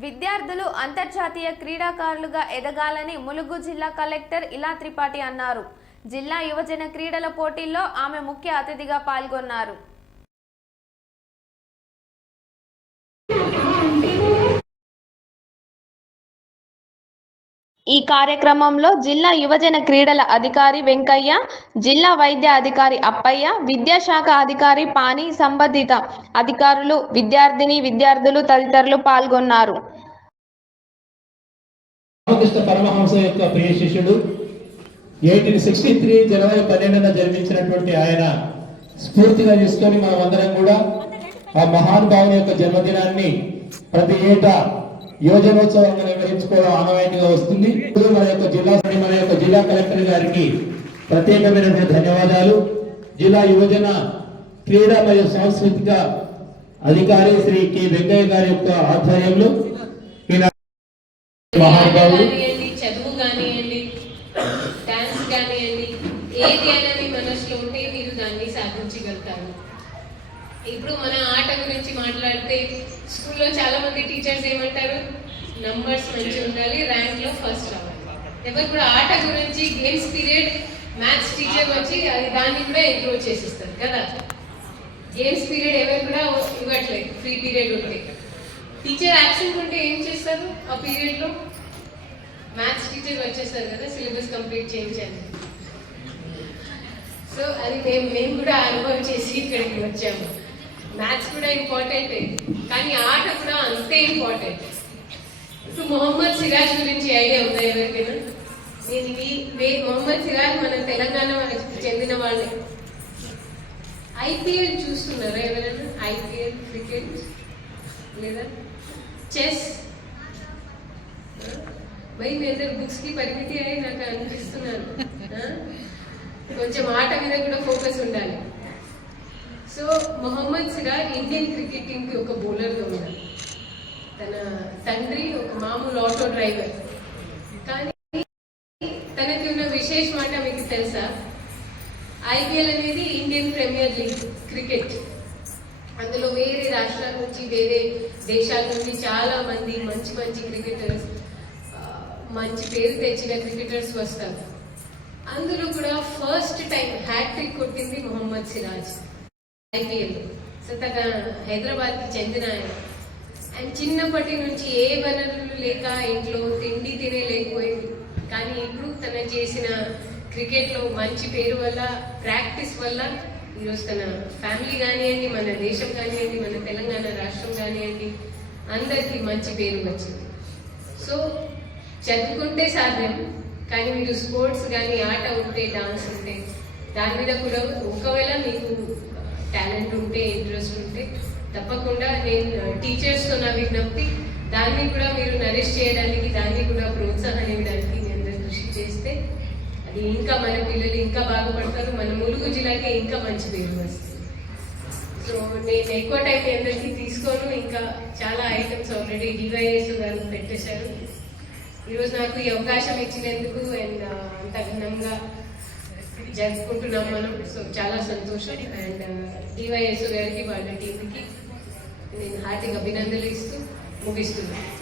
విద్యార్థులు అంతర్జాతీయ క్రీడాకారులుగా ఎదగాలని ములుగు జిల్లా కలెక్టర్ ఇలా త్రిపాఠి అన్నారు. జిల్లా యువజన క్రీడల పోటీల్లో ఆమె ముఖ్య అతిథిగా పాల్గొన్నారు. ఈ కార్యక్రమంలో జిల్లా యువజన క్రీడల అధికారి వెంకయ్య జిల్లా వైద్య అధికారి అప్పయ్య విద్యాశాఖ అధికారి పాని సంబంధిత అధికారులు విద్యార్థిని విద్యార్థులు తదితరులు పాల్గొన్నారు. పరమహంస యొక్క ప్రియ శిష్యుడు ఎయిటీన్ సిక్స్టీ త్రీ జనవరి పన్నెండున జన్మించినటువంటి ఆయన స్ఫూర్తిగా తీసుకొని మనం అందరం కూడా ఆ మహానుభావుని యొక్క జన్మదినాన్ని ప్రతి ఏటా యోజనోత్సవంగా నిర్వహించుకోవడం ఆనవాయితీగా వస్తుంది. మన యొక్క జిల్లా మన యొక్క జిల్లా కలెక్టర్ గారికి ప్రత్యేకమైనటువంటి ధన్యవాదాలు. జిల్లా యువజన క్రీడా మరియు సాంస్కృతిక అధికారి శ్రీ కె వెంకయ్య గారి యొక్క ఆధ్వర్యంలో మహానుభావుడు చదువు కానివ్వండి డాన్స్ కానివ్వండి ఏది అయినా మనసులో ఉంటే మీరు దాన్ని సాధించగలుగుతారు. ఇప్పుడు మన ఆట గురించి మాట్లాడితే స్కూల్లో చాలా మంది టీచర్స్ ఏమంటారు? నంబర్స్ మంచి ఉండాలి ర్యాంక్లో ఫస్ట్ రావాలి. ఎవరు కూడా ఆట గురించి గేమ్స్ పీరియడ్ మ్యాథ్స్ టీచర్ వచ్చి అది దాన్ని కూడా ఇంప్రూవ్ చేసిస్తారు కదా? గేమ్స్ పీరియడ్ ఎవరు కూడా ఇవ్వట్లేదు ఫ్రీ పీరియడ్ ఉంటే. టీచర్ యాబ్సెంట్ ఉంటే ఏం చేస్తారు? ఆ పీరియడ్లో మ్యాథ్స్ టీచర్ వచ్చేస్తారు కదా సిలబస్ కంప్లీట్ చేయించాలి సో అది మేము మేము కూడా అనుభవం చేసి ఇక్కడికి వచ్చాము. మ్యాథ్స్ కూడా ఇంపార్టెంట్ కానీ ఆట కూడా అంతే ఇంపార్టెంట్ ఇప్పుడు మొహమ్మద్ సిరాజ్ గురించి ఐడియా ఉందా ఎవరికైనా? నేను మొహమ్మద్ సిరాజ్ మన తెలంగాణ మనకి చెందిన వాళ్ళే. ఐపీఎల్ చూస్తున్నారా ఎవరైనా? ఐపీఎల్ క్రికెట్ లేదా? చెస్ మరి మీ బుక్స్కి పరిమితి అయి నాకు అనిపిస్తున్నాను. కొంచెం ఆట మీద కూడా ఫోకస్ ఉండాలి. So Mohammed Siraj Indian cricket టీమ్కి ఒక బౌలర్గా ఉన్నారు తన తండ్రి ఒక మామూలు ఆటో డ్రైవర్. కానీ తనకి ఉన్న విశేష మాట మీకు తెలుసా? ఐపీఎల్ అనేది ఇండియన్ ప్రీమియర్ లీగ్ క్రికెట్. అందులో వేరే రాష్ట్రాల నుంచి వేరే దేశాల నుంచి చాలా మంది మంచి మంచి క్రికెటర్స్ మంచి పేరు తెచ్చిన క్రికెటర్స్ వస్తారు. అందులో కూడా ఫస్ట్ టైం హ్యాట్రిక్ కొట్టింది మొహమ్మద్ సిరాజ్. ఐపీఎల్. సో తన హైదరాబాద్కి చెందిన ఆయన. అండ్ చిన్నప్పటి నుంచి ఏ వనరులు లేక ఇంట్లో తిండి తినే లేకపోయింది. కానీ ఇప్పుడు తన చేసిన క్రికెట్లో మంచి పేరు వల్ల ప్రాక్టీస్ వల్ల ఈరోజు తన ఫ్యామిలీ కానివ్వండి మన దేశం కానివ్వండి మన తెలంగాణ రాష్ట్రం కానివ్వండి అందరికీ మంచి పేరు వచ్చింది. సో చదువుకుంటే సాధ్యం కానీ మీరు స్పోర్ట్స్ కానీ ఆట ఉంటే డాన్స్ ఉంటే దాని మీద కూడా ఒకవేళ మీకు టాలెంట్ ఉంటే ఇంట్రెస్ట్ ఉంటే తప్పకుండా నేను టీచర్స్తో నా విజ్ఞప్తి దాన్ని కూడా మీరు నరేష్ చేయడానికి దాన్ని కూడా ప్రోత్సాహం ఇవ్వడానికి మీ అందరూ కృషి చేస్తే అది ఇంకా మన పిల్లలు ఇంకా బాగుపడతారు మన ములుగు జిల్లాకి ఇంకా మంచి పేరు వస్తుంది. సో నేను ఎక్కువ టైం అందరికీ తీసుకోను ఇంకా చాలా ఐటమ్స్ ఆల్రెడీ డివైఎస్ గారు పెట్టేశారు. ఈరోజు నాకు ఈ అవకాశం ఇచ్చినందుకు అండ్ అంత ఘనంగా జరుపుకుంటున్నాం మనం. సో చాలా సంతోషం. అండ్ డివైఎస్ గారికి వాళ్ళ టీంకి నేను హార్దిక అభినందనలు ఇస్తూ ముగిస్తున్నాను.